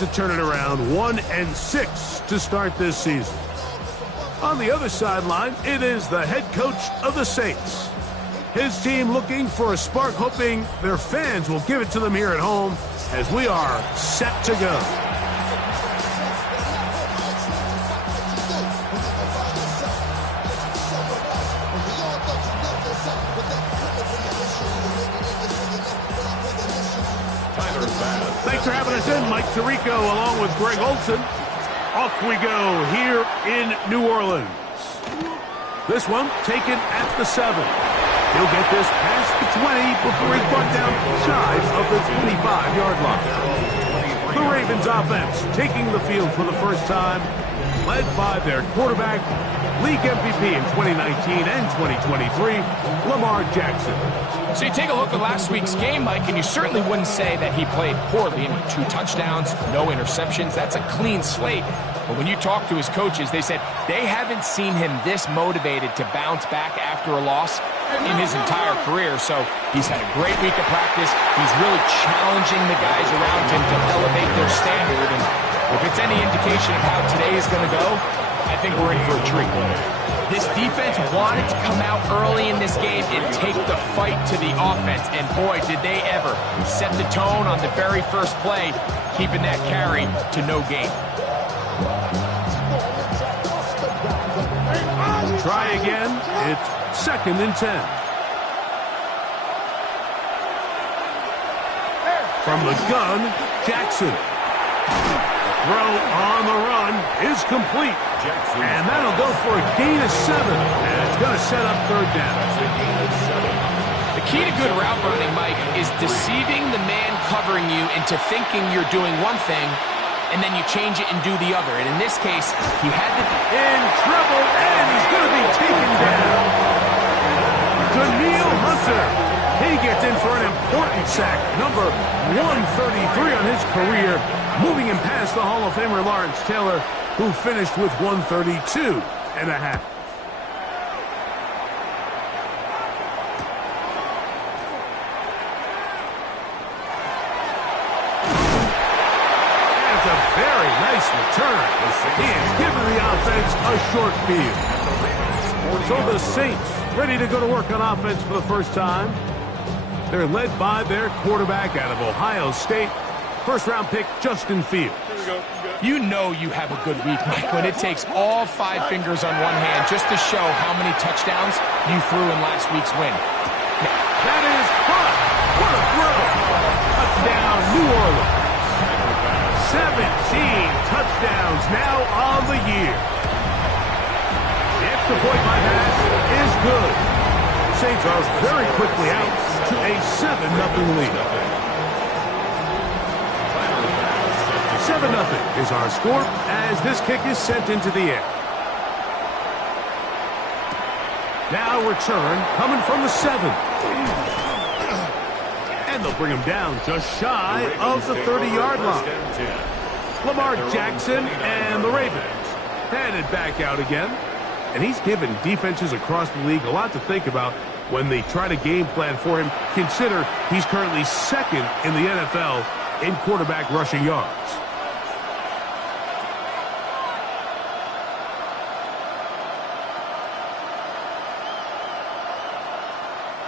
To turn it around, 1-6 to start this season. On the other sideline, it is the head coach of the Saints. His team looking for a spark, hoping their fans will give it to them here at home as we are set to go. Thanks for having us in, Mike Tirico, along with Greg Olson. Off we go here in New Orleans. This one taken at the 7. He'll get this past the 20 before he's brought down shy of the 25-yard line. The Ravens offense taking the field for the first time, led by their quarterback, league MVP in 2019 and 2023, Lamar Jackson. So you take a look at last week's game, Mike, and you certainly wouldn't say that he played poorly. 2 touchdowns, no interceptions. That's a clean slate. But when you talk to his coaches, they said they haven't seen him this motivated to bounce back after a loss in his entire career. So he's had a great week of practice. He's really challenging the guys around him to elevate their standard. And if it's any indication of how today is going to go, I think we're in for a treat. This defense wanted to come out early in this game and take the fight to the offense. And boy, did they ever set the tone on the very first play, keeping that carry to no gain. Try again. It's 2nd and 10. From the gun, Jackson. Throw on the run is complete. And that'll go for a gain of 7. And it's going to set up 3rd down. The key to good route running, Mike, is deceiving the man covering you into thinking you're doing one thing, and then you change it and do the other. And in this case, he had to... In trouble, and he's going to be taken down. Danielle Hunter. He gets in for an important sack. Number 133 on his career. Moving him past the Hall of Famer Lawrence Taylor, who finished with 132 and a half. That's a very nice return. He has given the offense a short field. So the Saints ready to go to work on offense for the first time. They're led by their quarterback out of Ohio State. First-round pick, Justin Fields. You know you have a good week, Mike, when it takes all 5 fingers on one hand just to show how many touchdowns you threw in last week's win. That is caught. What a throw. Touchdown, New Orleans. 17 touchdowns now on the year. The extra point by pass is good. Saints are very quickly out to a 7-0 lead. 7-0 is our score as this kick is sent into the air. Now return coming from the 7. And they'll bring him down just shy of the 30-yard line. Lamar Jackson and the Ravens headed back out again. And he's given defenses across the league a lot to think about when they try to game plan for him. Consider he's currently 2nd in the NFL in quarterback rushing yards.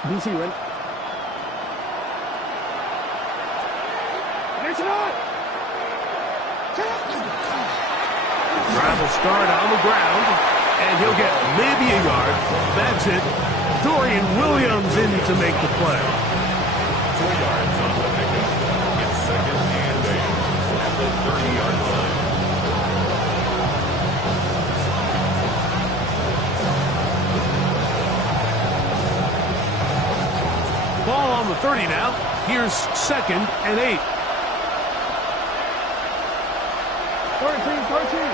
DC, right? Drive will start on the ground, and he'll get maybe a yard. That's it. Dorian Williams in to make the play. 4 yards on the pickup. It's 2nd and 8 at the 30-yard line. Ball on the 30 now. Here's 2nd and 8.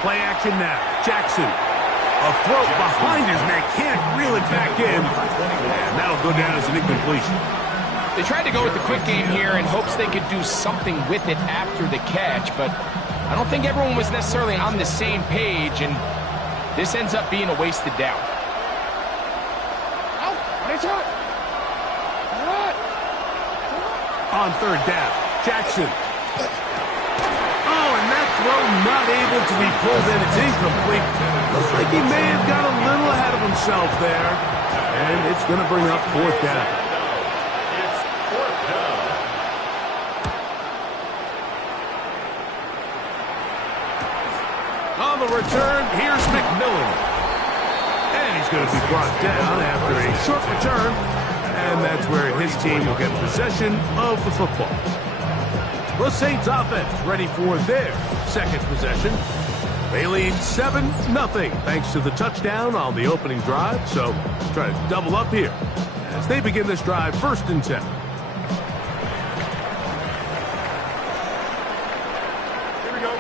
Play action now. Jackson. A throw behind his man. Can't reel it back in. And that'll go down as an incompletion. They tried to go with the quick game here in hopes they could do something with it after the catch, but I don't think everyone was necessarily on the same page, and this ends up being a wasted down. On 3rd down, Jackson. Oh, and not able to be pulled in. It's incomplete. Looks like he may have got a little ahead of himself there. And it's going to bring up fourth down. It's fourth down. On the return, here's McMillan. And he's going to be brought down after a short return. And that's where his team will get possession of the football. The Saints offense ready for their second possession. They lead 7-0 thanks to the touchdown on the opening drive. So try to double up here as they begin this drive 1st and 10. Here we go.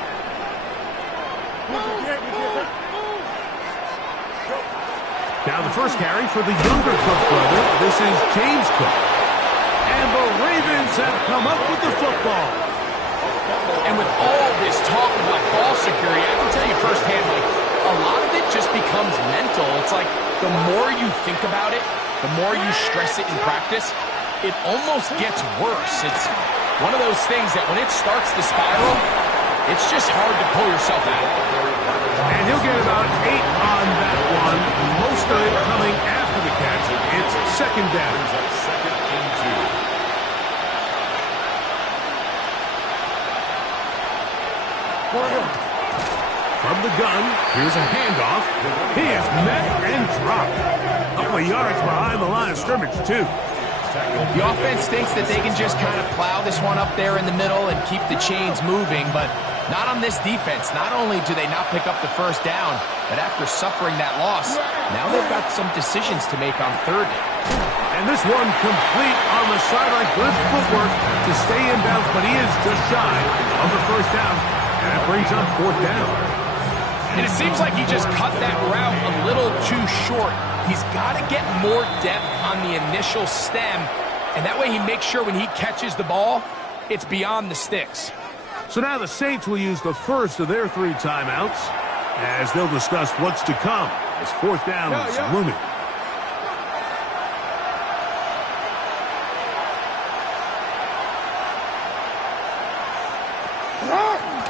Now the first carry for the younger Cook brother. This is James Cook. And the Ravens have come up with the football. And with all this talk about ball security, I can tell you firsthand, like, a lot of it just becomes mental. It's like the more you think about it, the more you stress it in practice, it almost gets worse. It's one of those things that when it starts to spiral, it's just hard to pull yourself out. And he'll get about 8 on that one. Most of it coming after the catch. It's second down. Second and 2. From the gun, here's a handoff. He is met and dropped. A couple of yards behind the line of scrimmage, too. The offense thinks that they can just kind of plow this one up there in the middle and keep the chains moving, but not on this defense. Not only do they not pick up the first down, but after suffering that loss, now they've got some decisions to make on third down. And this one complete on the sideline. Good footwork to stay in bounds, but he is just shy of the first down. And that brings up fourth down. And it seems like he just cut that route a little too short. He's got to get more depth on the initial stem, and that way he makes sure when he catches the ball, it's beyond the sticks. So now the Saints will use the first of their 3 timeouts as they'll discuss what's to come as fourth down is looming.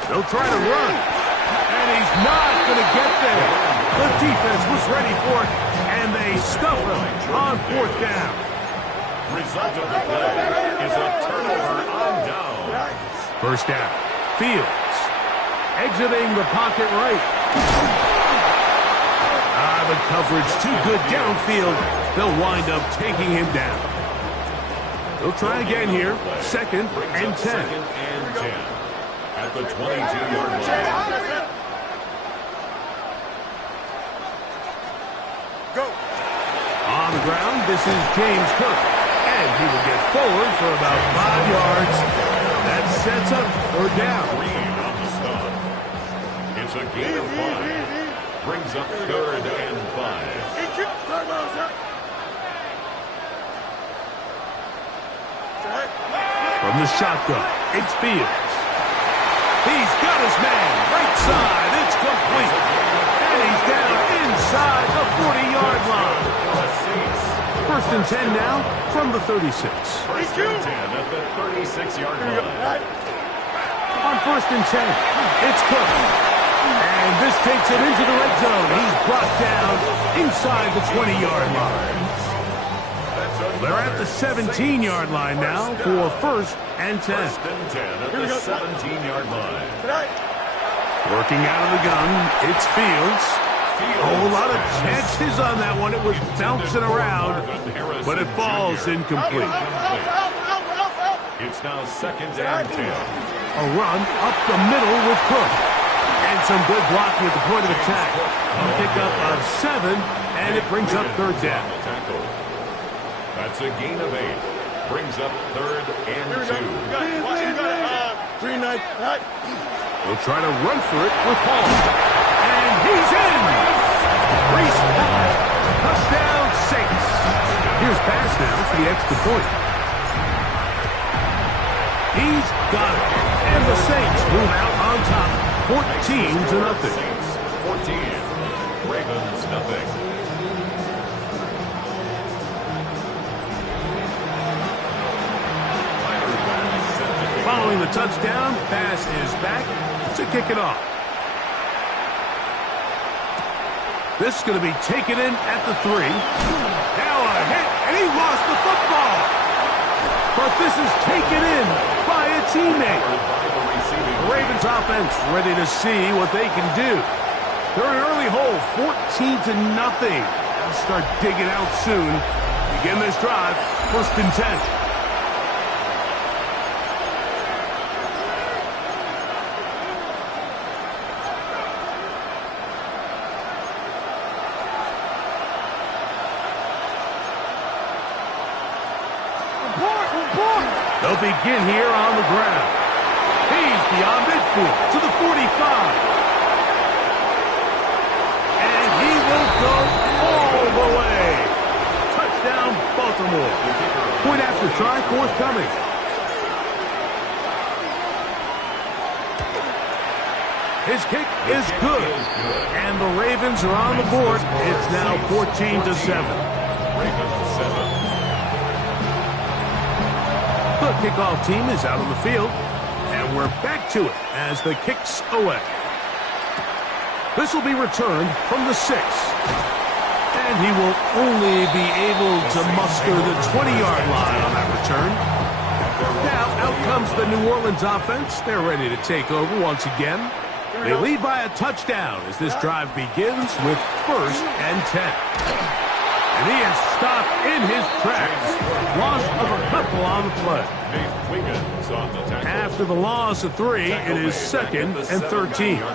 They'll try to run, and he's not going to get there. The defense was ready for it, and they stuff him on fourth down. Result of the play is a turnover on down. First down. Fields exiting the pocket right. The coverage too good downfield. They'll wind up taking him down. They'll try again here. Second and 10. Second and 10 at the 22-yard line. Go. On the ground, this is James Cook. And he will get forward for about 5 yards. That sets up third down. Green on the stop. It's a gain of 5. Brings up third and 5. From the shotgun, it's Fields. He's got his man. Right side. It's complete. And he's down inside the 40-yard line. First and 10 now from the 36. First and 10 at the 36-yard line. On first and 10, it's Cook. And this takes it into the red zone. He's brought down inside the 20-yard line. They're at the 17-yard line now for first and 10. First and 10 at the 17-yard line. Working out of the gun, it's Fields. A whole lot of chances on that one. It was bouncing around, but it falls incomplete. It's now second and 10. A run up the middle with Cook. And some good blocking at the point of attack. A pickup of 7, and it brings up third down. That's a gain of 8. Brings up third and 2. They'll try to run for it with Hall. And he's in! Reese Hall. Touchdown Saints. Here's pass now for the extra point. He's got it. And the Saints move out on top. 14-0. 14. Ravens nothing. Following the touchdown, pass is back to kick it off. This is going to be taken in at the 3. Now a hit, and he lost the football. But this is taken in by a teammate. The Ravens offense ready to see what they can do. They're an early hole, 14-0. They'll start digging out soon. Begin this drive, 1st and 10. They'll begin here on the ground. He's beyond midfield to the 45. And he will go all the way. Touchdown, Baltimore. Point after try, forthcoming. His kick is good. And the Ravens are on the board. It's now 14-7. Ravens 7. The kickoff team is out on the field, and we're back to it as the kick's away. This will be returned from the 6, and he will only be able to muster the 20-yard line on that return. Now, out comes the New Orleans offense. They're ready to take over once again. They lead by a touchdown as this drive begins with 1st and 10. And he is stopped in his tracks. Loss of a couple on the play. After the loss of 3, it is 2nd and 13. Here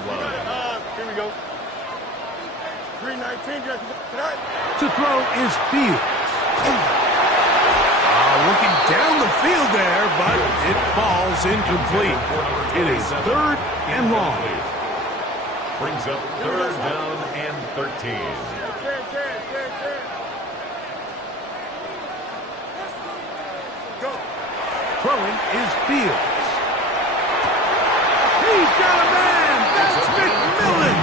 we go. 319. To throw is Fields. Looking down the field there, but it falls incomplete. It is 3rd and long. Brings up 3rd down and 13. Throwing is Fields. He's got a man. That's McMillan.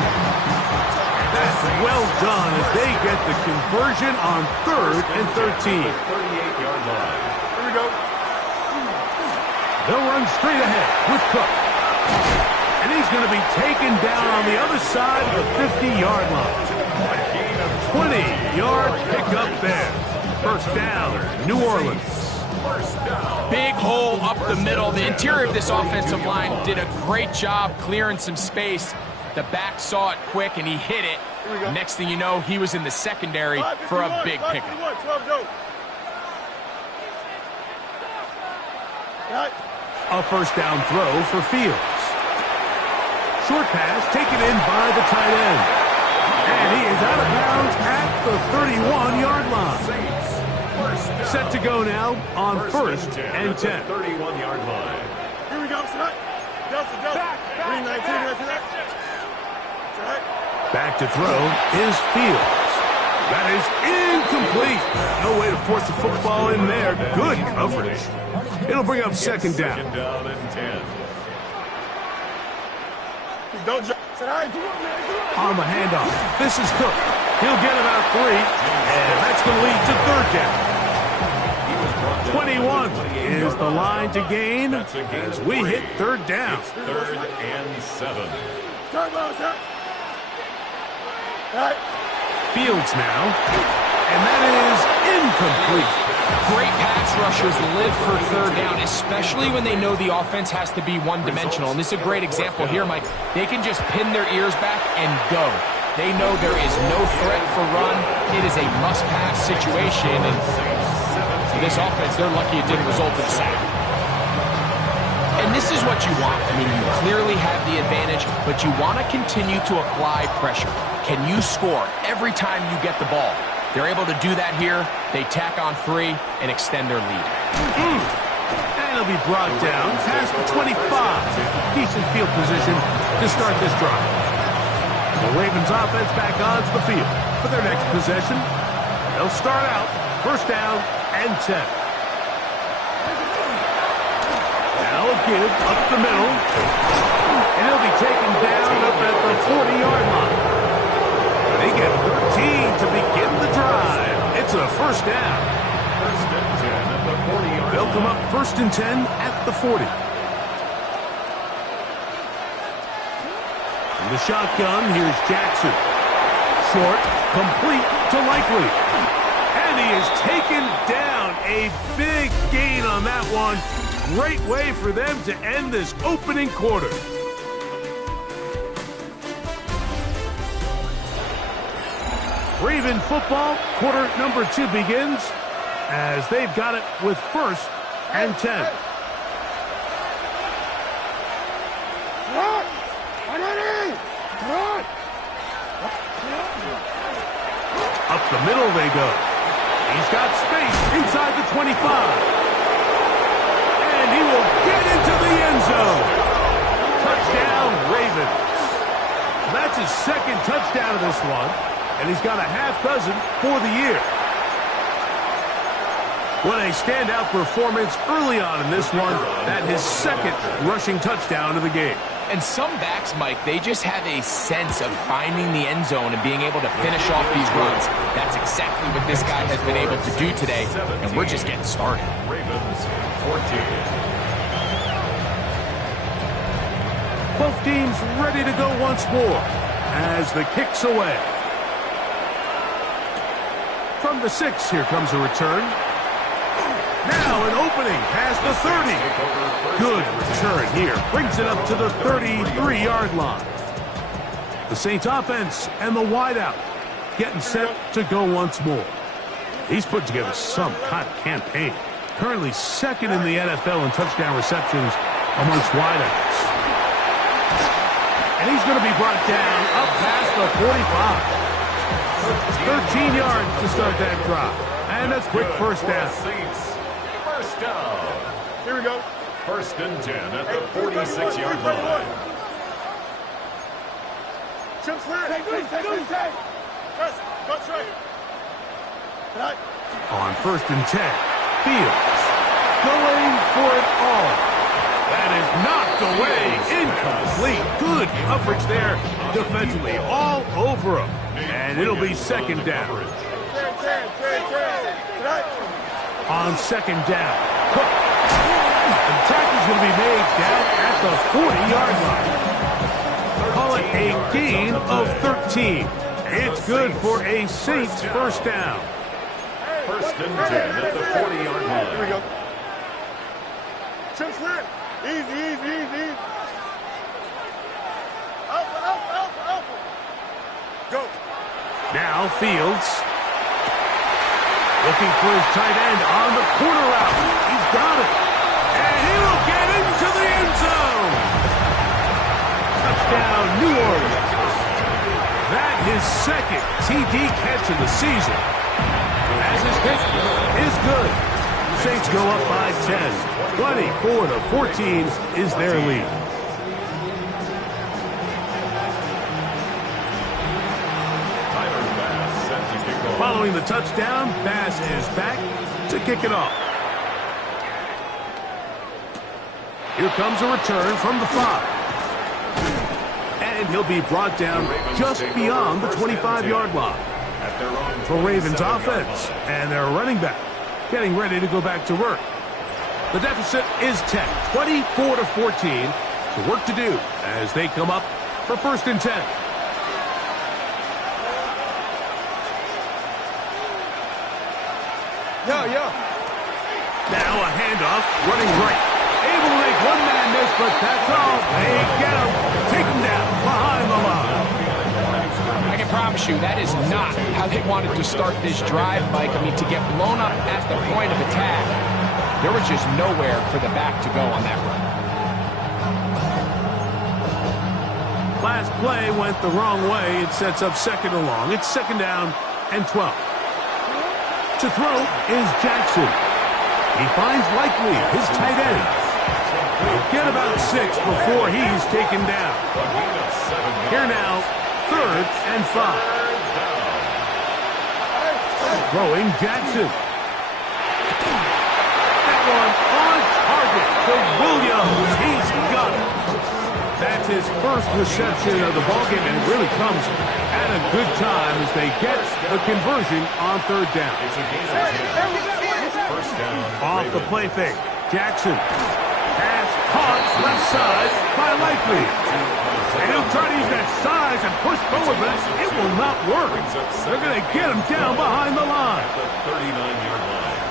That's well done as they get the conversion on 3rd and 13. 38-yard line. Here we go. They'll run straight ahead with Cook. And he's going to be taken down on the other side of the 50-yard line. 20-yard pickup there. 1st down, New Orleans. Big hole up the middle. The interior of this offensive line did a great job clearing some space. The back saw it quick, and he hit it. Next thing you know, he was in the secondary for a big pickup. A 1st down throw for Fields. Short pass taken in by the tight end. And he is out of bounds at the 31-yard line. Set to go now on 1st and 10. 31-yard line. Here we go. Delta. 319. Back to throw is Fields. That is incomplete. No way to force the football in there. Good coverage. It'll bring up 2nd down. 2nd down and 10. Don't jump. On the handoff, this is Cook. He'll get about 3, and that's going to lead to 3rd down. 21 is the line to gain as we hit 3rd down. It's 3rd and 7. Fields now, and that is incomplete. Great pass rushers live for 3rd down, especially when they know the offense has to be one-dimensional. And this is a great example here, Mike. They can just pin their ears back and go. They know there is no threat for run. It is a must-pass situation, and for this offense, they're lucky it didn't result in a sack. And this is what you want. I mean, you clearly have the advantage, but you want to continue to apply pressure. Can you score every time you get the ball? They're able to do that here. They tack on 3 and extend their lead. And it'll be brought down past the 25. Decent field position to start this drive. The Ravens offense back onto the field for their next possession. They'll start out 1st down and 10. Now a give up the middle. And he'll be taken down up at the 40-yard line. They get 13 to begin the drive. It's a 1st down. 1st and 10 at the 40-yard line. They'll come up 1st and 10 at the 40. In the shotgun, here's Jackson. short, complete to Likely. And he is taken down. A big gain on that one. Great way for them to end this opening quarter. Raven football, quarter number 2 begins as they've got it with 1st and 10. Up the middle they go. He's got space inside the 25. And he will get into the end zone. Touchdown, Ravens. That's his 2nd touchdown of this one. And he's got a half dozen for the year. What a standout performance early on in this one. That his 2nd rushing touchdown of the game. And some backs, Mike, they just have a sense of finding the end zone and being able to finish off these runs. That's exactly what this guy has been able to do today, and we're just getting started. Ravens 14. Both teams ready to go once more as the kick's away. From the 6, here comes a return. Now an opening past the 30. Good return here. Brings it up to the 33-yard line. The Saints offense and the wideout getting set to go once more. He's put together some kind of campaign. Currently 2nd in the NFL in touchdown receptions amongst wideouts. And he's going to be brought down up past the 45. 13 yards to start that drive. And a quick first down. First down. Here we go. 1st and 10 at the 46-yard line. Chip slant. Touch right. On 1st and 10, Fields going for it all. That is knocked away, incomplete. Good coverage there defensively, all over him. And it'll be 2nd down. On 2nd down, Cook. The tackle's going to be made down at the 40-yard line. Call it a gain of 13. It's good for a Saints first down. 1st and 10 at the 40-yard line. Here we go. Chip slant. Easy. Alpha. Go. Now Fields. Looking for his tight end on the corner route. He's got it. And he will get into the end zone. Touchdown, New Orleans. That his 2nd TD catch of the season. As his kick is good. The Saints go up by 10. 24-14 is their lead. Following the touchdown, Bass is back to kick it off. Here comes a return from the 5. And he'll be brought down just beyond the 25-yard line. For Ravens offense and their running back getting ready to go back to work. The deficit is 10, 24-14. So work to do as they come up for 1st and 10. Now a handoff, running right. Able to make one man miss, but that's all. They get him. Take him down behind the line. I can promise you that is not how they wanted to start this drive, Mike. I mean, to get blown up at the point of attack, there was just nowhere for the back to go on that run. Last play went the wrong way. It sets up 2nd and long. It's 2nd down and 12. To throw is Jackson. He finds Likely, his tight end. He'll get about 6 before he's taken down. Here now, 3rd and 5. Throwing Jackson. That one on target for Williams. He's got it. That's his 1st reception of the ballgame, and it really comes at a good time as they get the conversion on 3rd down. Off the play fake, Jackson. Pass caught left side by Likely. And he'll try to use that size and push both but it will not work. They're going to get him down behind the line. At the 39-yard line.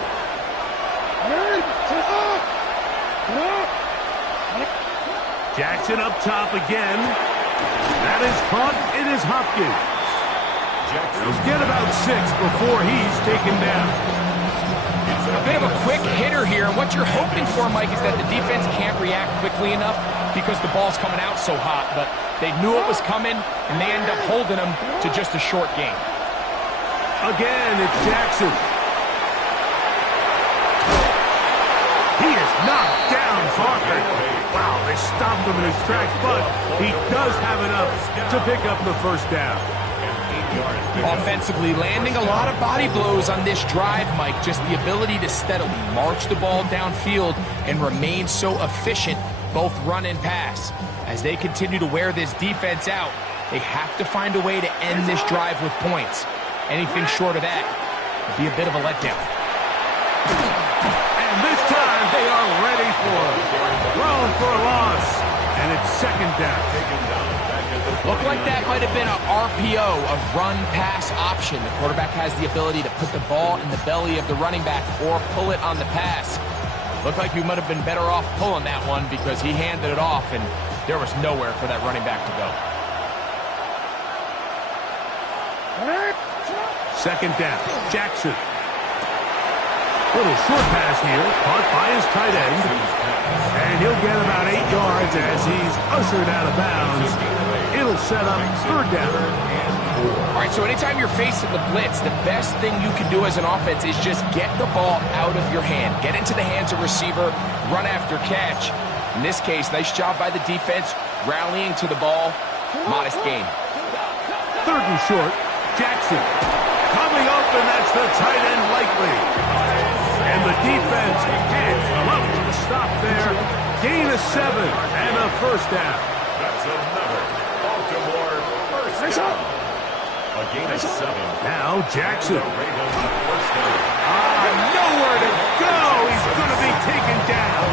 Jackson up top again. That is caught. It is Hopkins. He'll get about 6 before he's taken down. A bit of a quick hitter here. And what you're hoping for, Mike, is that the defense can't react quickly enough because the ball's coming out so hot. But they knew it was coming, and they end up holding them to just a short game. Again, it's Jackson. He is knocked down hard. Wow, they stopped him in his tracks, but he does have enough to pick up the first down. Offensively, landing a lot of body blows on this drive, Mike. Just the ability to steadily march the ball downfield and remain so efficient, both run and pass. As they continue to wear this defense out, they have to find a way to end this drive with points. Anything short of that would be a bit of a letdown. And this time they are ready for it. Thrown for a loss, and it's second down. Looked like that might have been an RPO, a run-pass option. The quarterback has the ability to put the ball in the belly of the running back or pull it on the pass. Looked like he might have been better off pulling that one because he handed it off, and there was nowhere for that running back to go. Second down, Jackson. Little short pass here, caught by his tight end. And he'll get about 8 yards as he's ushered out of bounds. It'll set up third down. All right, so anytime you're facing the blitz, the best thing you can do as an offense is just get the ball out of your hand. Get into the hands of receiver, run after catch. In this case, nice job by the defense, rallying to the ball. Modest gain. Third and short, Jackson. Coming open, that's the tight end likely. And the defense can't come up with a stop there. Gain of 7 and a first down. That's another Baltimore first down. A gain of 7. Now Jackson. First down. Nowhere to go. He's going to be taken down.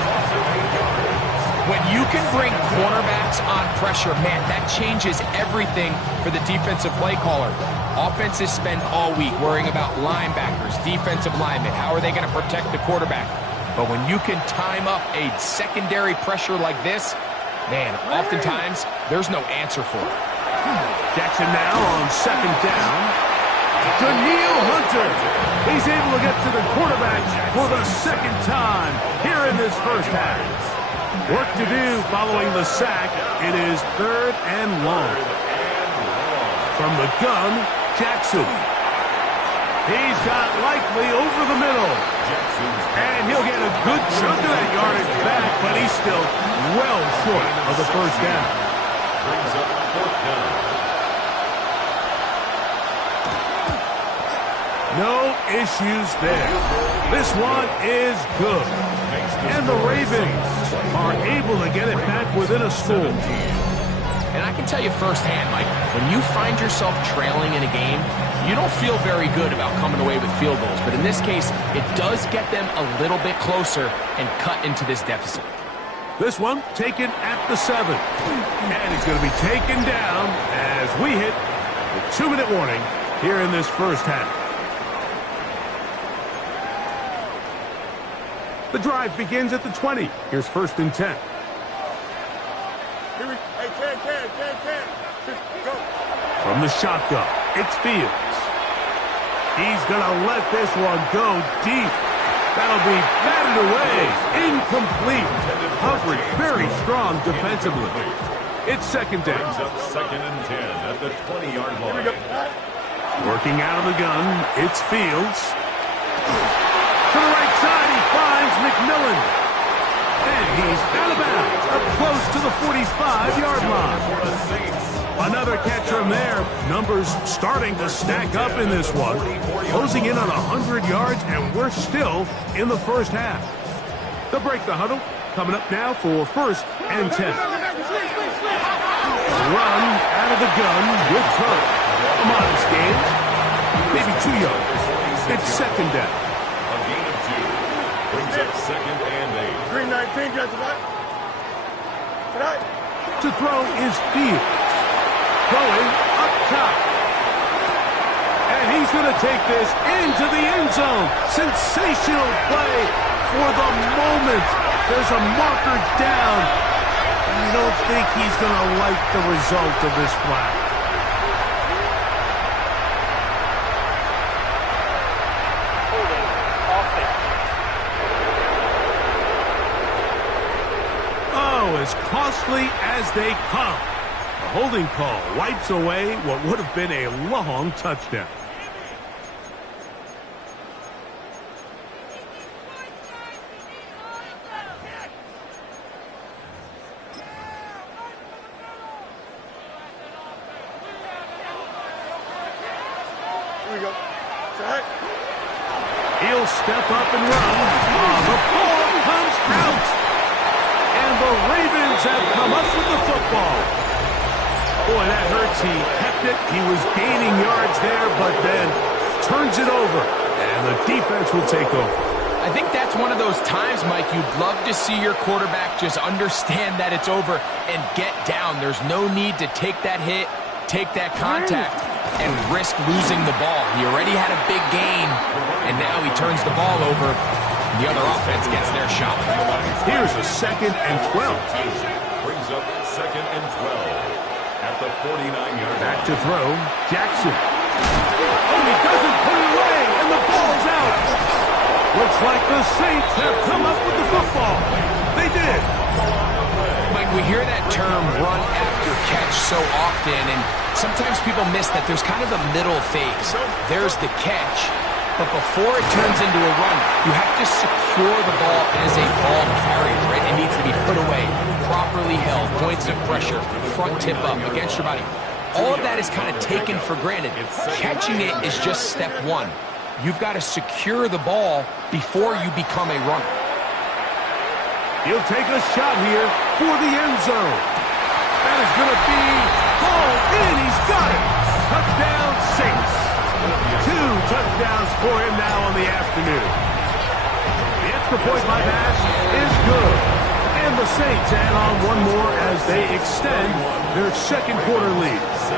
When you can bring cornerbacks on pressure, man, that changes everything for the defensive play caller. Offenses spend all week worrying about linebackers, defensive linemen. How are they going to protect the quarterback? But when you can time up a secondary pressure like this, man, oftentimes there's no answer for it. Jackson now on second down. Danielle Hunter. He's able to get to the quarterback for the second time here in this first half. Work to do following the sack. It is third and long. From the gun, Jackson. He's got likely over the middle. And he'll get a good chunk of that yardage back, but he's still well short of the first down. Brings up fourth down. No issues there. This one is good. And the Ravens are able to get it back within a score. And I can tell you firsthand, Mike, when you find yourself trailing in a game, you don't feel very good about coming away with field goals. But in this case, it does get them a little bit closer and cut into this deficit. This one taken at the 7. And he's going to be taken down as we hit the 2-minute warning here in this first half. The drive begins at the 20. Here's first and 10. Here we, hey, Ken. Go. From the shotgun, it's Fields. He's going to let this one go deep. That'll be batted away. Incomplete. Coverage very strong defensively. It's second down. Brings up second and 10 at the 20-yard line. Working out of the gun, it's Fields. To the right side, he finds McMillan. And he's out of bounds, up close to the 45-yard line. Another catch from there. Numbers starting to stack up in this one. Closing in on 100 yards, and we're still in the first half. They'll break the huddle. Coming up now for first and 10. Run out of the gun with Kirk. A modest gain. Maybe 2 yards. It's second down. A gain of 2. Brings up second and 8. 319, got tonight. To throw is Fields. Going up top. shot. And he's going to take this into the end zone. Sensational play for the moment. There's a marker down. I don't think he's going to like the result of this flag. Oh, as costly as they come. The holding call wipes away what would have been a long touchdown. Here we go. Jack. He'll step up and run. Oh, the ball comes out. And the Ravens have come up with the football. Boy, that hurts. He kept it. He was gaining yards there, but then turns it over. And the defense will take over. I think that's one of those times, Mike, you'd love to see your quarterback just understand that it's over and get down. There's no need to take that hit, take that contact, and risk losing the ball. He already had a big gain, and now he turns the ball over. The other offense gets their shot. Here's a 2nd and 12. Brings up 2nd and 12 at the 49-yard line. Back to throw. Jackson. Oh, he doesn't put it away, and the ball's out. Looks like the Saints have come up with the football. They did. Mike, we hear that term run after catch so often, and sometimes people miss that there's kind of a middle phase. There's the catch, but before it turns into a run, you have to secure the ball as a ball carrier, right? It needs to be put away, properly held, points of pressure, front tip up, against your body. All of that is kind of taken for granted. Catching it is just step one. You've got to secure the ball before you become a runner. He'll take a shot here for the end zone. That is going to be hauled in. He's got it. Touchdown, Saints. 2 touchdowns for him now on the afternoon. The extra point by Bass is good. And the Saints add on one more as they extend their second quarter lead. 17.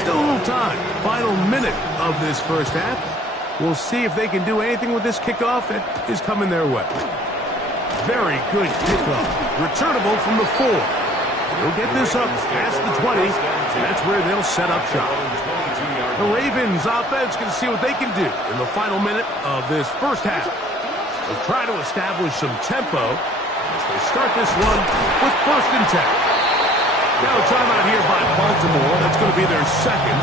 Still a little time. Final minute of this first half. We'll see if they can do anything with this kickoff that is coming their way. Very good kickoff. Returnable from the 4. They'll get this up past the 20. That's where they'll set up shop. The Ravens offense can see what they can do in the final minute of this first half. They'll try to establish some tempo as they start this one with 1st and 10. Now a timeout here by Baltimore. That's going to be their second.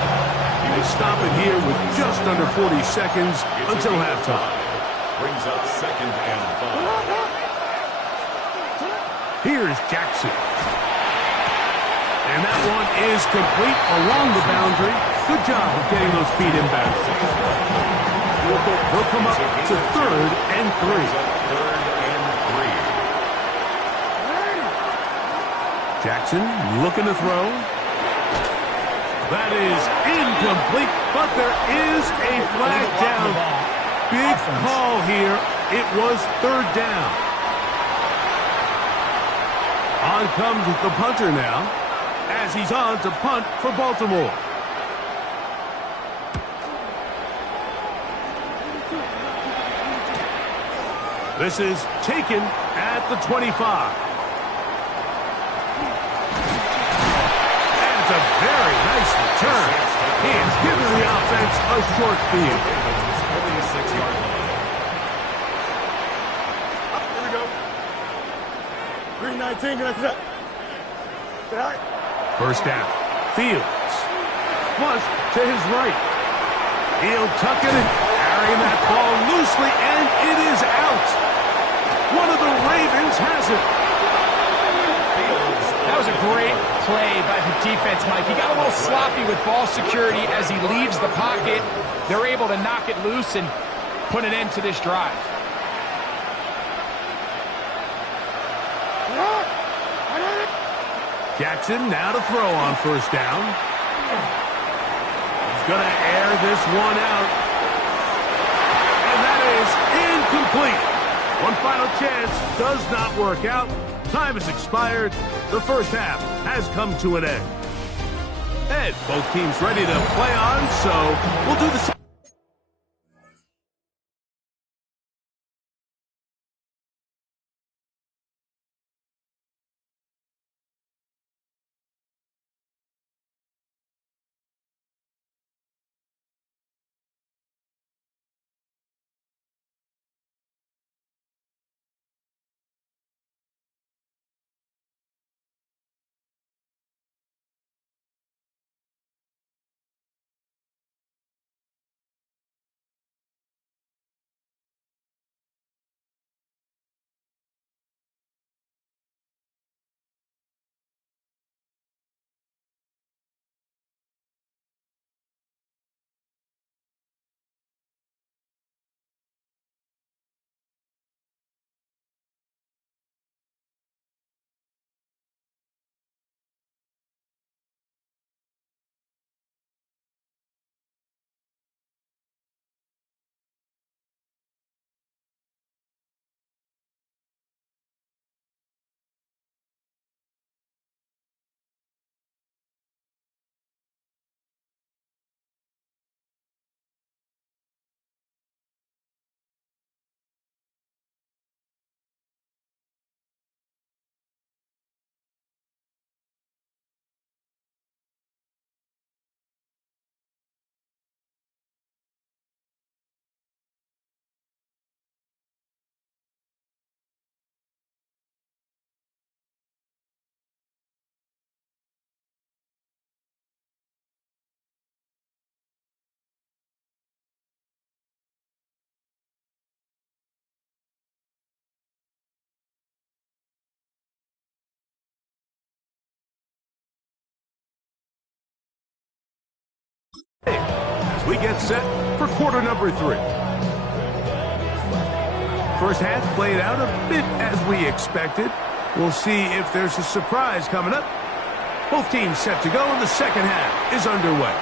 They stop it here with just under 40 seconds until halftime. Brings up 2nd and 5. Here's Jackson. And that one is complete along the boundary. Good job of getting those feet inbound. They'll come up to 3rd and 3. Jackson looking to throw. That is incomplete, but there is a flag down. Big call here. It was 3rd down. On comes the punter now, as he's on to punt for Baltimore. This is taken at the 25. A very nice return. He has given the offense a short field. 46-yard line. Here we go. 3:19. Can I see that? All right. First down. Fields. Flush to his right. He'll tuck it in, carrying that ball loosely, and it is out. One of the Ravens has it. That was a great play by the defense, Mike. He got a little sloppy with ball security as he leaves the pocket. They're able to knock it loose and put an end to this drive. Jackson now to throw on first down. He's going to air this one out. And that is incomplete. One final chance does not work out. Time has expired. The first half has come to an end. And both teams ready to play on, so we'll do the same. As we get set for quarter number 3. First half played out a bit as we expected. We'll see if there's a surprise coming up. Both teams set to go, and the second half is underway.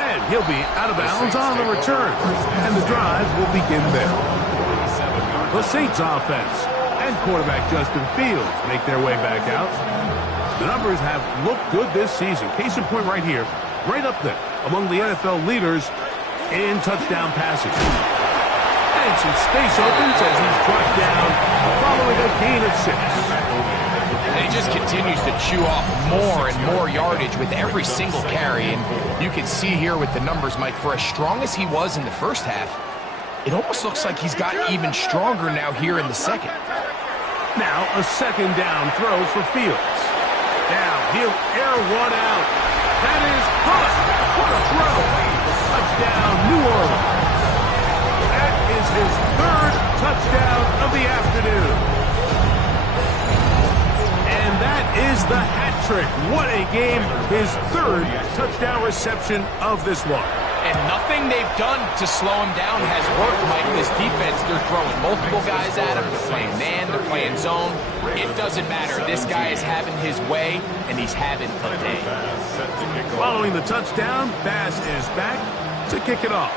And he'll be out of bounds on the return, and the drive will begin there. The Saints offense and quarterback Justin Fields make their way back out. The numbers have looked good this season. Case in point right here, right up there among the NFL leaders in touchdown passes. And some space opens as he's brought down following a gain of 6. And he just continues to chew off more and more yardage with every single carry. And you can see here with the numbers, Mike, for as strong as he was in the first half, it almost looks like he's gotten even stronger now here in the second. Now a second down throw for Fields. Now he'll air one out. That is caught. What a throw. Touchdown, New Orleans. That is his 3rd touchdown of the afternoon. And that is the hat trick. What a game. His 3rd touchdown reception of this one. And nothing they've done to slow him down has worked, Mike. This defense, they're throwing multiple guys at him. They're playing man, they're playing zone. It doesn't matter. This guy is having his way, and he's having a day. Following the touchdown, Bass is back to kick it off.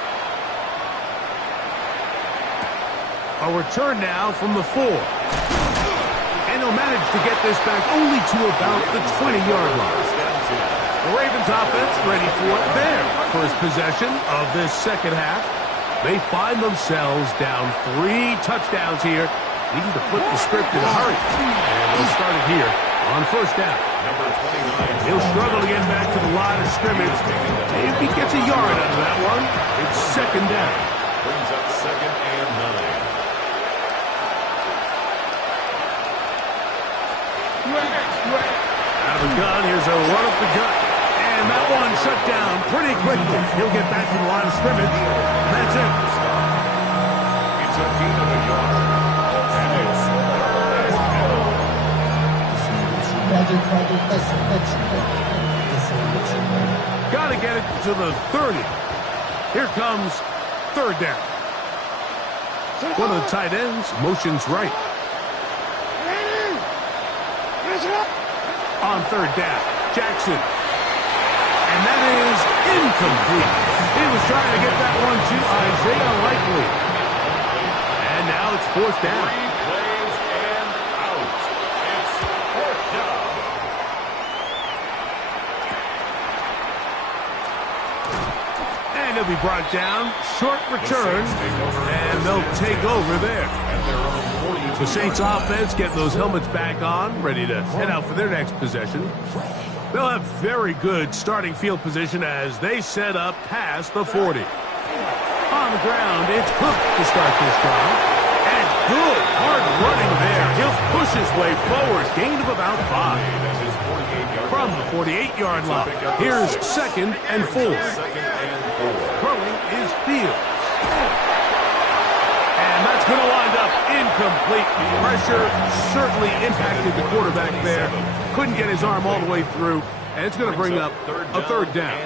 A return now from the 4. And he'll manage to get this back only to about the 20-yard line. The Ravens offense ready for their first possession of this second half. They find themselves down 3 touchdowns here, needing to flip the script in a hurry. And they'll start it here on first down. He'll struggle to get back to the line of scrimmage. If he gets a yard out of that one, it's second down. Brings up 2nd and 9. Out of the gun, here's a run up the gut. And that one shut down pretty quickly. He'll get back to the line of scrimmage. And that's it. It's a gain of a yard. And it's Got to get it to the 30. Here comes 3rd down. One of the tight ends motions right. On 3rd down, Jackson. And that is incomplete. He was trying to get that one to Isaiah Likely. it's fourth down. 3 plays and out. It's fourth down. And he'll be brought down. Short return. And they'll take over there. At their own 42. The Saints offense getting those helmets back on, ready to head out for their next possession. They'll have very good starting field position as they set up past the 40. On the ground, it's Cook to start this drive. And good hard running there. He'll push his way forward. Gain of about 5. From the 48-yard line, here's 2nd and 4. Throwing is Fields. And that's going to wind up incomplete. Pressure certainly impacted the quarterback there. Couldn't get his arm all the way through. And it's going to bring up a third down.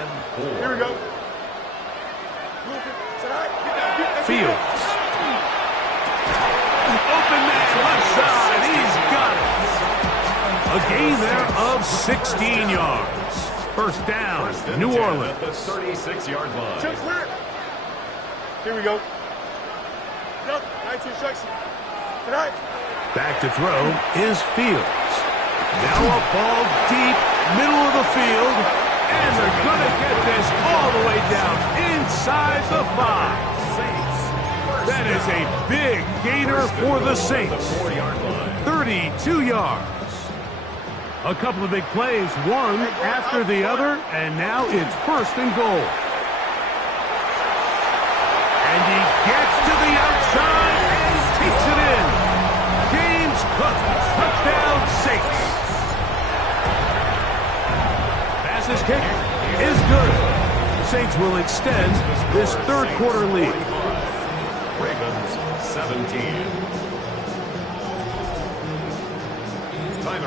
Here we go. Fields. Open man, left side. He's got it. A gain there of 16 yards. First down, New Orleans. At the 36-yard line. Chip clear. Here we go. Yep, 19 seconds. Tonight. Back to throw is Fields. Now a ball deep, middle of the field. And they're going to get this all the way down inside the 5. That is a big gainer for the Saints. 32 yards. A couple of big plays, one after the other, and now it's 1st and goal. And he gets to the outside and takes it in. James Cook, touchdown Saints. Pass is kicked, is good. The Saints will extend this third quarter lead. Ravens 17.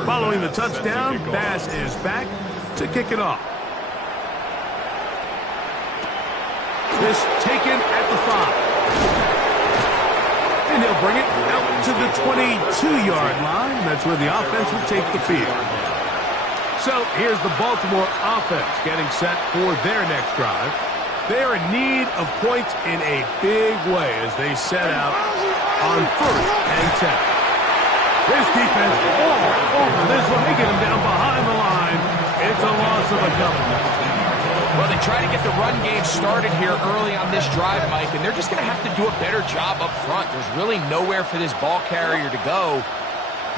Following the touchdown, Bass is back to kick it off. This taken at the 5. And he'll bring it out to the 22-yard line. That's where the offense will take the field. So here's the Baltimore offense getting set for their next drive. They're in need of points in a big way as they set out on 1st and 10. This defense all over this one. They get him down behind the line. It's a loss of a couple. Well, they try to get the run game started here early on this drive, Mike, and they're just going to have to do a better job up front. There's really nowhere for this ball carrier to go.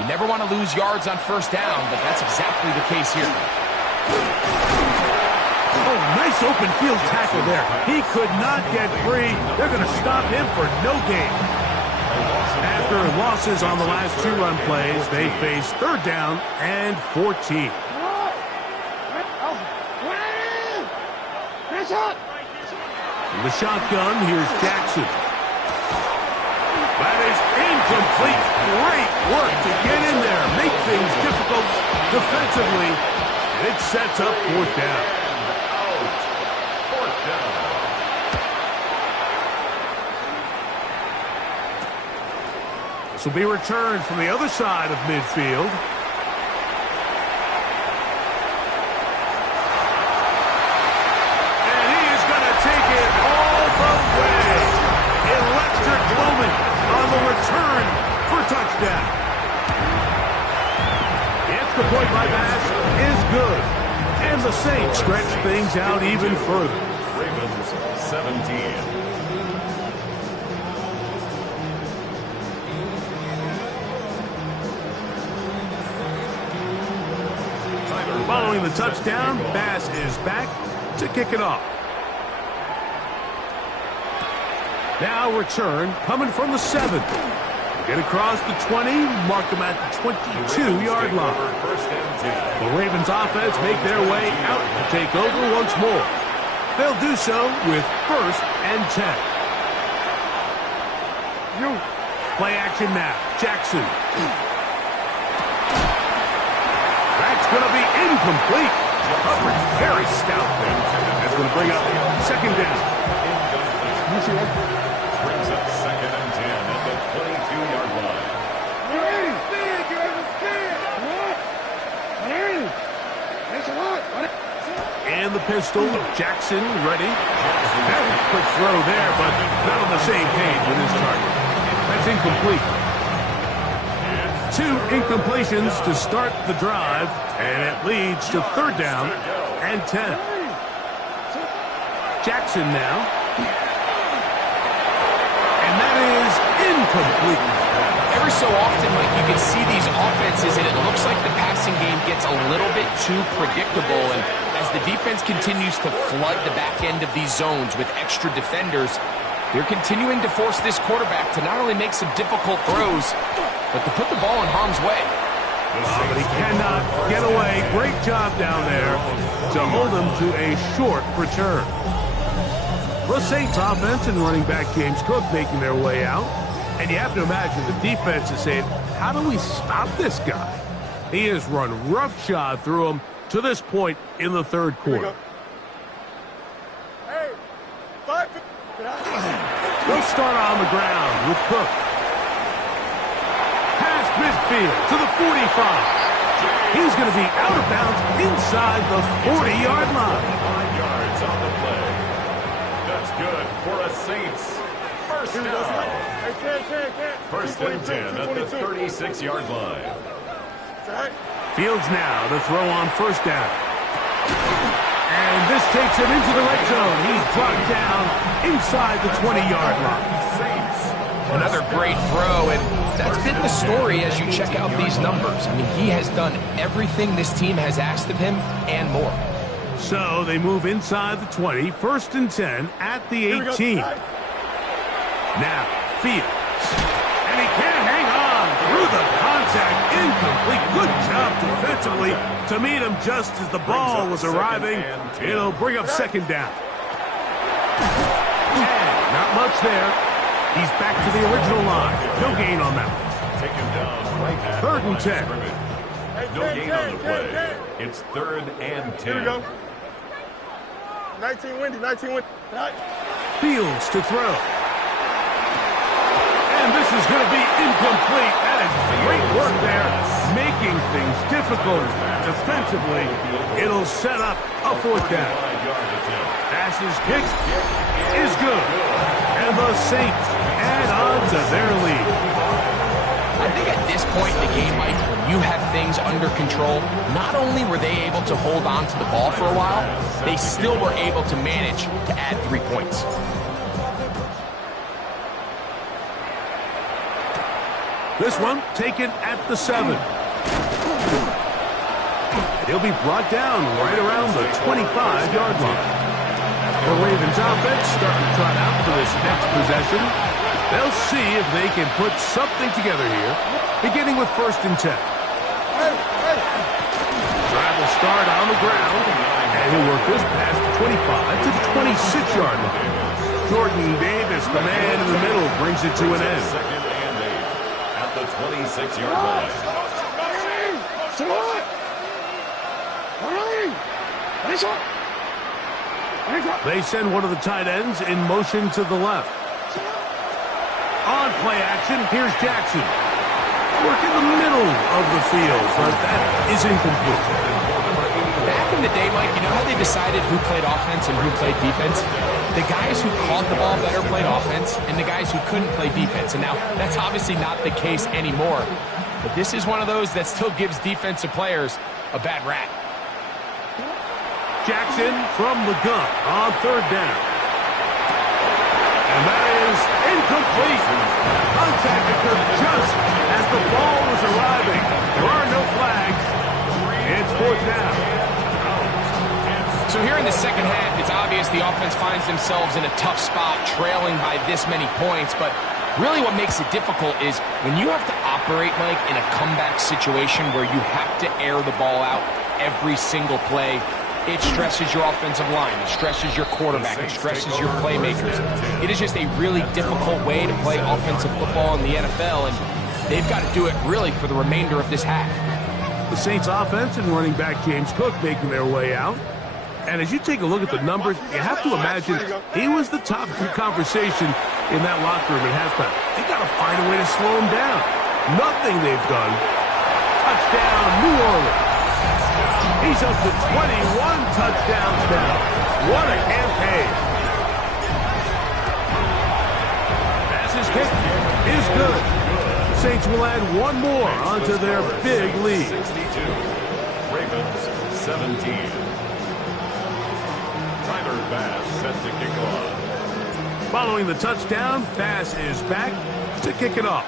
You never want to lose yards on 1st down, but that's exactly the case here. Oh, nice open field tackle there. He could not get free. They're going to stop him for no gain. After losses on the last 2 run plays, they face 3rd down and 14. In the shotgun, here's Jackson. That is incomplete. Great work to get in there, make things difficult defensively. It sets up 4th down. Fourth down. This will be returned from the other side of midfield. And he is going to take it all the way. Electric moment on the return for touchdown. The extra point by Bass is good. And the Saints stretch things out even further. Ravens 17. Following the touchdown, Bass is back to kick it off. Now return coming from the 7. Get across the 20, mark them at the 22-yard line. The Ravens offense make their way out to take over once more. They'll do so with 1st and 10. Play action now. Jackson. That's going to be incomplete. Coverage very stout there. That's going to bring up 2nd down. Brings up 2nd and 10 at the 22-yard line. And the pistol, Jackson ready. Very quick throw there, but not on the same page with his target. That's incomplete. 2 incompletions to start the drive, and it leads to 3rd down and 10. Jackson now. And that is incomplete. Every so often, Mike, you can see these offenses, and it looks like the passing game gets a little bit too predictable. And as the defense continues to flood the back end of these zones with extra defenders, they're continuing to force this quarterback to not only make some difficult throws, but to put the ball in harm's way. But he cannot get away. Great job down there to hold him to a short return. The Saints offense and running back James Cook making their way out. And you have to imagine the defense is saying, how do we stop this guy? He has run roughshod through him to this point in the 3rd quarter. Hey, 5. They'll start on the ground with Cook. Past midfield to the 45. He's going to be out of bounds inside the 40-yard line. 5 yards on the play. That's good for a Saints. First down. First and 10 at the 36-yard line. Fields now to throw on 1st down. And this takes him into the red zone. He's brought down inside the 20-yard line. Another great throw, and that's been the story as you check out these numbers. I mean, he has done everything this team has asked of him and more. So they move inside the 20, 1st and 10 at the 18. Now, Fields. And he can't hang on through the contact. Incomplete. Good job defensively to meet him just as the ball was arriving. It'll bring up 2nd down. And not much there. He's back to the original line. No gain on that. Take him down right at 3rd and 10. No gain on the play. It's 3rd and 10. Here we go. 19 windy. Fields to throw. And this is going to be incomplete. That is great work there, making things difficult defensively. It'll set up a 4th down. Passes kick is good. And the Saints add on to their lead. I think at this point in the game, Mike, when you have things under control, not only were they able to hold on to the ball for a while, they still were able to manage to add 3 points. This one taken at the 7. He'll be brought down right around the 25-yard line. The Ravens offense starting to trot out for this next possession. They'll see if they can put something together here, beginning with 1st and 10. Drive will start on the ground, and he'll work this past the 25 to the 26-yard line. Jordan Davis, the man in the middle, brings it to an end. 2nd and 8 at the 26-yard line. They send one of the tight ends in motion to the left. On play action, here's Jackson. Work in the middle of the field, but that is incomplete. Back in the day, Mike, you know how they decided who played offense and who played defense? The guys who caught the ball better played offense, and the guys who couldn't play defense. And now, that's obviously not the case anymore. But this is one of those that still gives defensive players a bad rap. Jackson from the gun on 3rd down. And that is incomplete. Contact occurred just as the ball was arriving. There are no flags. It's 4th down. So here in the second half, it's obvious the offense finds themselves in a tough spot, trailing by this many points. But really what makes it difficult is when you have to operate, Mike, in a comeback situation where you have to air the ball out every single play. It stresses your offensive line. It stresses your quarterback. It stresses your playmakers. It is just a really difficult way to play offensive football in the NFL, and they've got to do it really for the remainder of this half. The Saints offense and running back James Cook making their way out. And as you take a look at the numbers, you have to imagine he was the top conversation in that locker room at halftime. They got to find a way to slow him down. Nothing they've done. Touchdown, New Orleans. He's up to 21 touchdowns now. What a campaign. Pass is kicked. is good. Saints will add one more onto their big lead. 62. Ravens 17. Tyler Bass set to kick off. Following the touchdown, Bass is back to kick it off.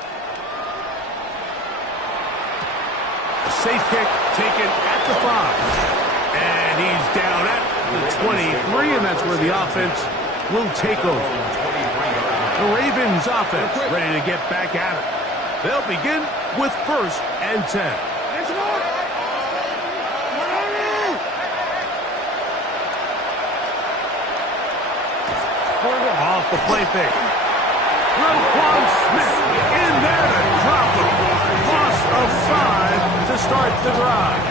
A safe kick taken at the 5. And he's down at the 23, and that's where the offense will take over. The Ravens offense ready to get back at it. They'll begin with 1st and 10. Off the play fake. Roquan Smith in there to drop him. Loss of 5 to start the drive.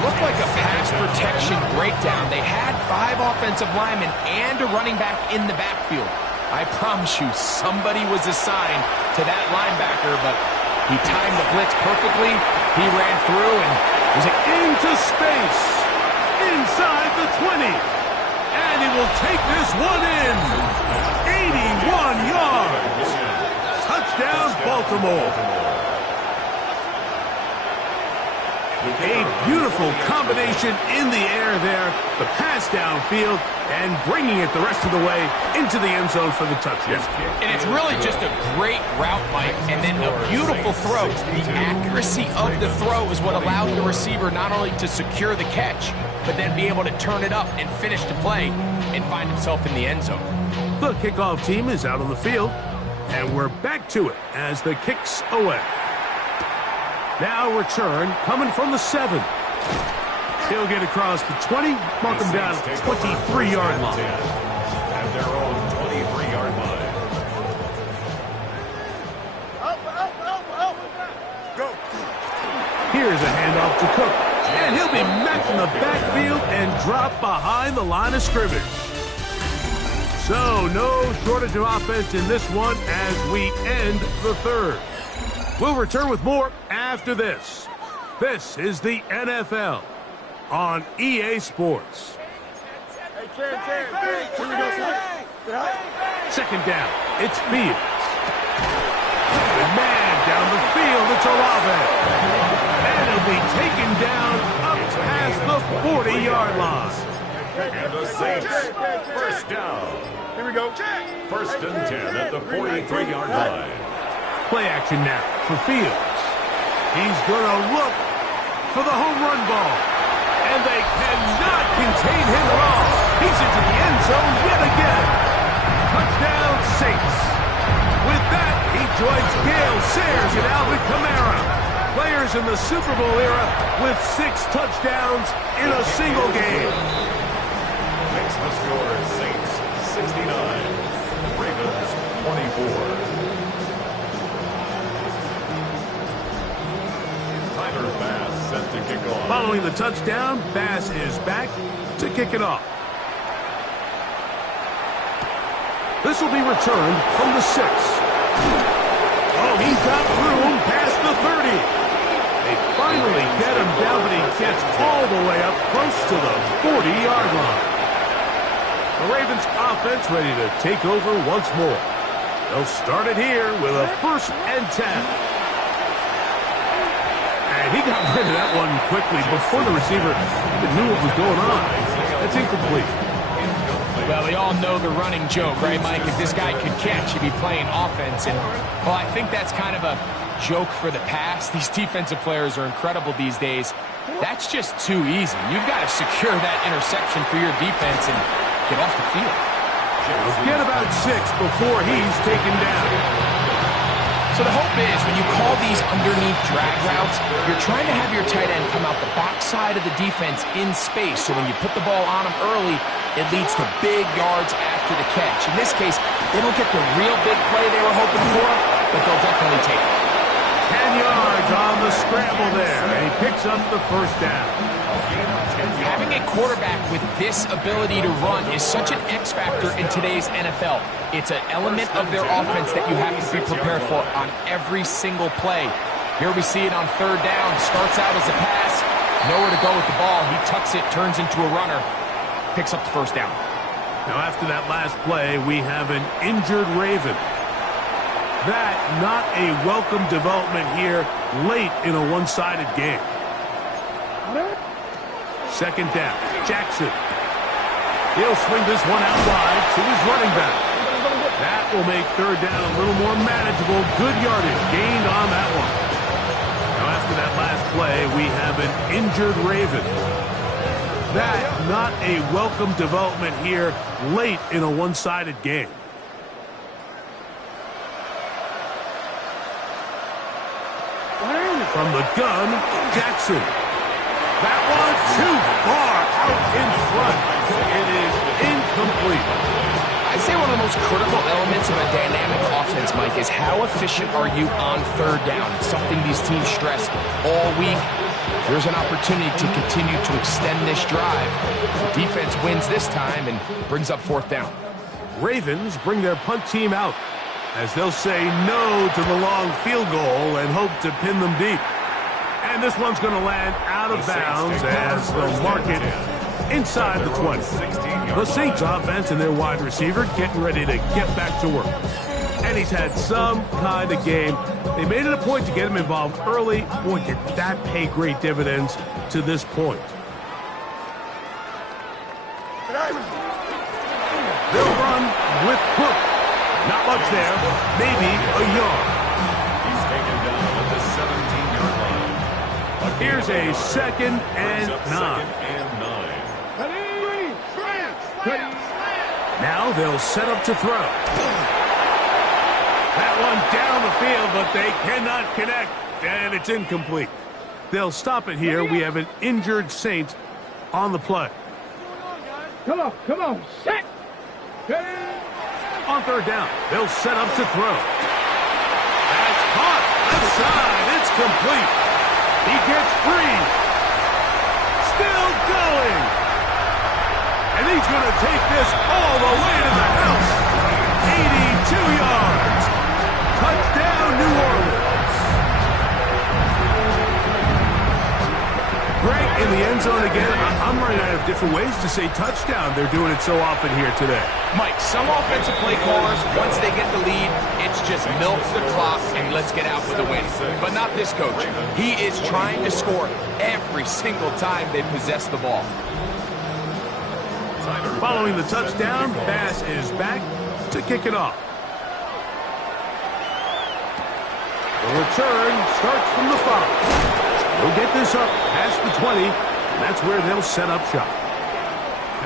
Looked like a pass protection breakdown. They had 5 offensive linemen and a running back in the backfield. I promise you, somebody was assigned to that linebacker, but he timed the blitz perfectly. He ran through and was into space. Inside the 20. And he will take this one in. 81 yards. Touchdown, Baltimore. A beautiful combination in the air there. The pass downfield and bringing it the rest of the way into the end zone for the touchdown. And it's really just a great route, Mike, and then a beautiful throw. The accuracy of the throw is what allowed the receiver not only to secure the catch, but then be able to turn it up and finish the play and find himself in the end zone. The kickoff team is out on the field, and we're back to it as the kick's away. Now return coming from the 7. He'll get across the 20, mark him down at the 23-yard line. At their own 23-yard line. Go. Here's a handoff to Cook. And he'll be met in the backfield and dropped behind the line of scrimmage. So no shortage of offense in this one as we end the 3rd. We'll return with more after this. This is the NFL on EA Sports. Hey, Ken. Here we go, son. Second down, it's Fields. Man down the field, it's Olave. And he'll be taken down up past the 40-yard line. And the Saints, 1st down. Here we go. 1st and 10 at the 43-yard line. Play action now for Fields. He's going to look for the home run ball. And they cannot contain him at all. He's into the end zone yet again. Touchdown, Saints. With that, he joins Gale Sayers and Alvin Kamara. Players in the Super Bowl era with 6 touchdowns in a single game. Makes the score Saints 69, Ravens 24. Tyler Bass set to kick off. Following the touchdown, Bass is back to kick it off. This will be returned from the 6. Oh, he's got room past the 30. They finally get him down, but he gets all the way up close to the 40-yard line. The Ravens offense ready to take over once more. They'll start it here with a 1st and 10. And he got rid of that one quickly before the receiver knew what was going on. That's incomplete. Well, we all know the running joke, right, Mike? If this guy could catch, he'd be playing offense. And, well, I think that's kind of a joke for the past. These defensive players are incredible these days. That's just too easy. You've got to secure that interception for your defense and get off the field. Get about 6 before he's taken down. So the hope is when you call these underneath drag routes, you're trying to have your tight end come out the backside of the defense in space. So when you put the ball on him early, it leads to big yards after the catch. In this case, they don't get the real big play they were hoping for, but they'll definitely take it. 10 yards on the scramble there, and he picks up the 1st down. Having a quarterback with this ability to run is such an X factor in today's NFL. It's an element of their offense that you have to be prepared for on every single play. Here we see it on 3rd down. Starts out as a pass. Nowhere to go with the ball. He tucks it, turns into a runner. Picks up the 1st down. Now after that last play, we have an injured Raven. That not a welcome development here late in a one-sided game. Second down, Jackson. He'll swing this one out wide to his running back. That will make third down a little more manageable. Good yardage gained on that one. Now after that last play, we have an injured Raven. That not a welcome development here late in a one-sided game. From the gun, Jackson. That one too far out in front. It is incomplete. I'd say one of the most critical elements of a dynamic offense, Mike, is how efficient are you on third down. It's something these teams stress all week. There's an opportunity to continue to extend this drive. The defense wins this time and brings up fourth down. Ravens bring their punt team out as they'll say no to the long field goal and hope to pin them deep. And this one's going to land out of bounds as they'll mark it inside the 20. The Saints offense and their wide receiver getting ready to get back to work. And he's had some kind of game. They made it a point to get him involved early. Boy, did that pay great dividends to this point. They'll run with Cook. Not much there. Maybe a yard. He's taken down at the 17-yard line. Here's a second and 9. Now they'll set up to throw. That one down the field, but they cannot connect, and it's incomplete. They'll stop it here. We have an injured Saint on the play. Come on, set. On third down, they'll set up to throw. That's caught. Outside. It's complete. He gets free. Still going. And he's going to take this all the way to the house. 82 yards. Touchdown, New Orleans. Greg in the end zone again. I'm running out of different ways to say touchdown. They're doing it so often here today. Mike, some offensive play callers, once they get the lead, it's just milk the clock and let's get out with a win. But not this coach. He is trying to score every single time they possess the ball. Following the touchdown, Bass is back to kick it off. The return starts from the 5. They'll get this up past the 20, and that's where they'll set up shop.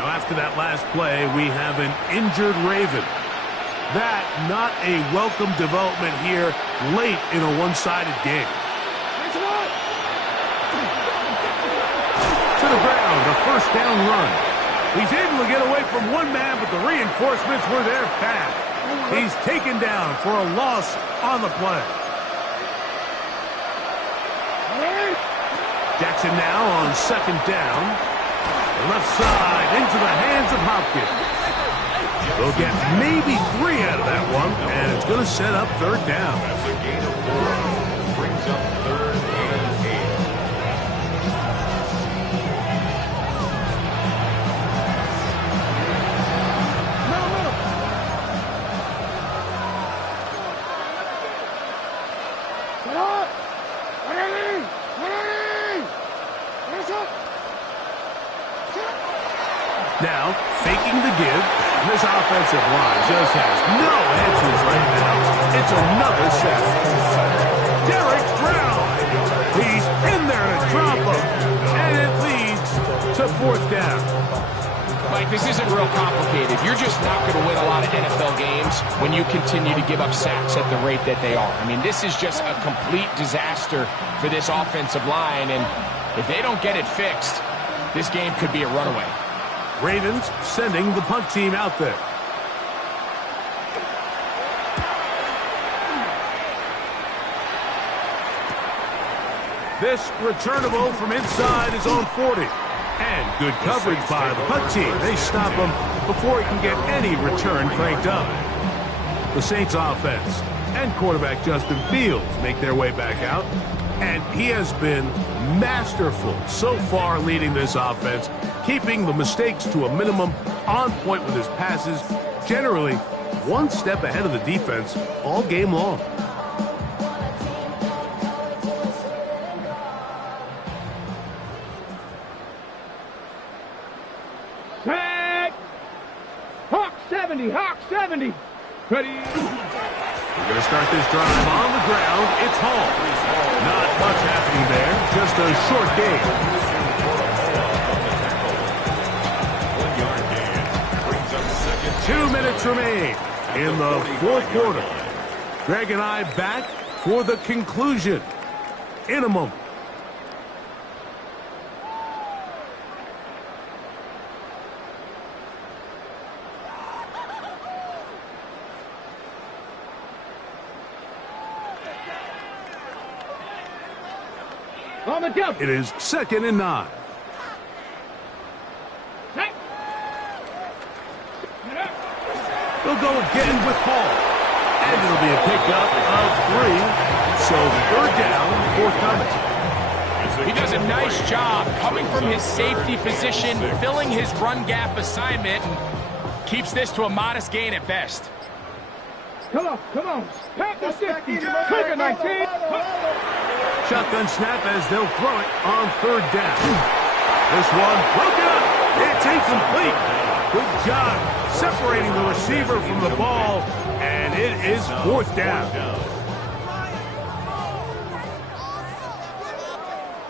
Now after that last play, we have an injured Raven. That not a welcome development here late in a one-sided game. To the ground, a first down run. He's able to get away from one man, but the reinforcements were there fast. He's taken down for a loss on the play. Jackson now on second down. Left side into the hands of Hopkins. They'll get maybe 3 out of that one, and it's going to set up third down. That's a gain of 4. Brings up third and 8. Now, faking the give. This offensive line just has no answers right now. It's another sack. Derek Brown. He's in there to drop him. And it leads to fourth down. Mike, this isn't real complicated. You're just not going to win a lot of NFL games when you continue to give up sacks at the rate that they are. I mean, this is just a complete disaster for this offensive line. And if they don't get it fixed, this game could be a runaway. Ravens sending the punt team out there. This returnable from inside his own 40. And good coverage by the punt team. They stop him before he can get any return cranked up. The Saints offense and quarterback Justin Fields make their way back out. And he has been masterful so far leading this offense, keeping the mistakes to a minimum, on point with his passes, generally one step ahead of the defense all game long. Tag! Hawk 70, Hawk 70. Ready? We're going to start this drive on the ground. It's Hall. Not much happening there. Just a short game. 2 minutes remain in the fourth quarter. Greg and I back for the conclusion in a moment. On the jump. It is 2nd and 9. They'll go again with Hall. And it'll be a pickup of 3. So 3rd down, forthcoming. He does a nice job coming from his safety position, filling his run gap assignment, and keeps this to a modest gain at best. Come on, come on. Pack the 60. Click it, 19. Shotgun snap as they'll throw it on 3rd down. This one broken up. It's incomplete. Good job separating the receiver from the ball, and it is 4th down.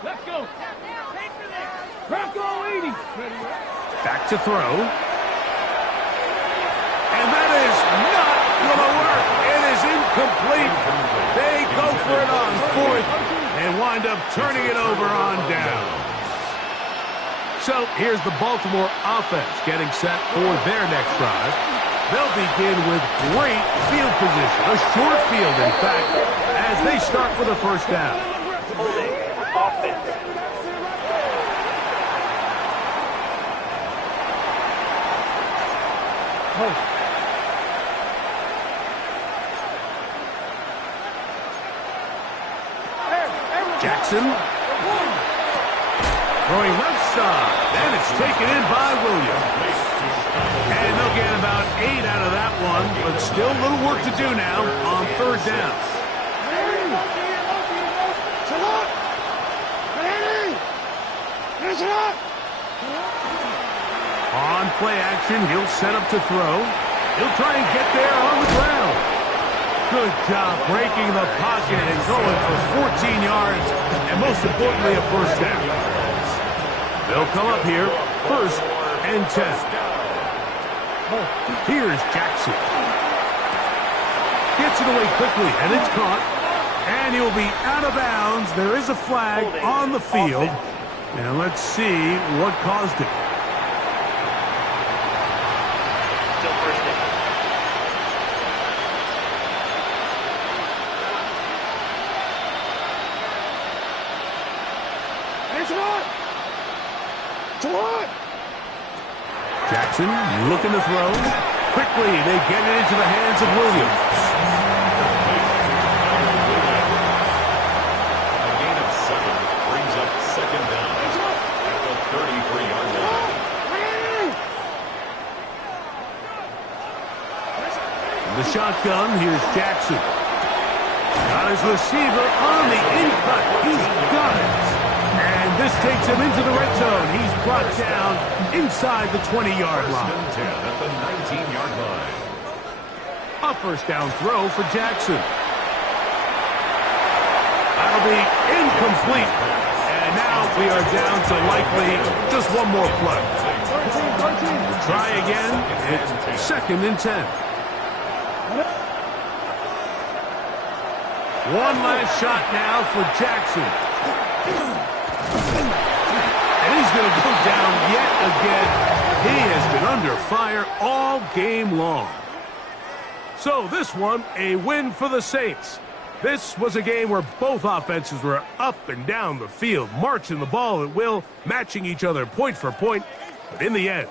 Let's go. Bronco 80. Back to throw. And that is not going to work. It is incomplete. They go for it on 4th and wind up turning it over on down. So here's the Baltimore offense getting set for their next drive. They'll begin with great field position, a short field, in fact, as they start with a 1st down. Jackson. Throwing left side. And it's taken in by Williams. And they'll get about 8 out of that one, but still a little work to do now on 3rd down. On play action, he'll set up to throw. He'll try and get there on the ground. Good job breaking the pocket and going for 14 yards, and most importantly, a 1st down. They'll come up here, 1st and 10. Here's Jackson. Gets it away quickly, and it's caught. And he'll be out of bounds. There is a flag on the field. And let's see what caused it. Still 1st down. Jackson looking to throw. Quickly, they get it into the hands of Williams. A gain of 7 brings up 2nd down at the 33-yard line. The shotgun, here's Jackson. Got his receiver on the in-cut. He's got it. And this takes him into the red zone. He's brought down inside the 20-yard line. 1st and 10 at the 19-yard line. A 1st down throw for Jackson. That'll be incomplete. And now we are down to likely just one more play. Try again. It's 2nd and 10. One last shot now for Jackson. And he's going to go down yet again. He has been under fire all game long. So this one, a win for the Saints. This was a game where both offenses were up and down the field, marching the ball at will, matching each other point for point. But in the end,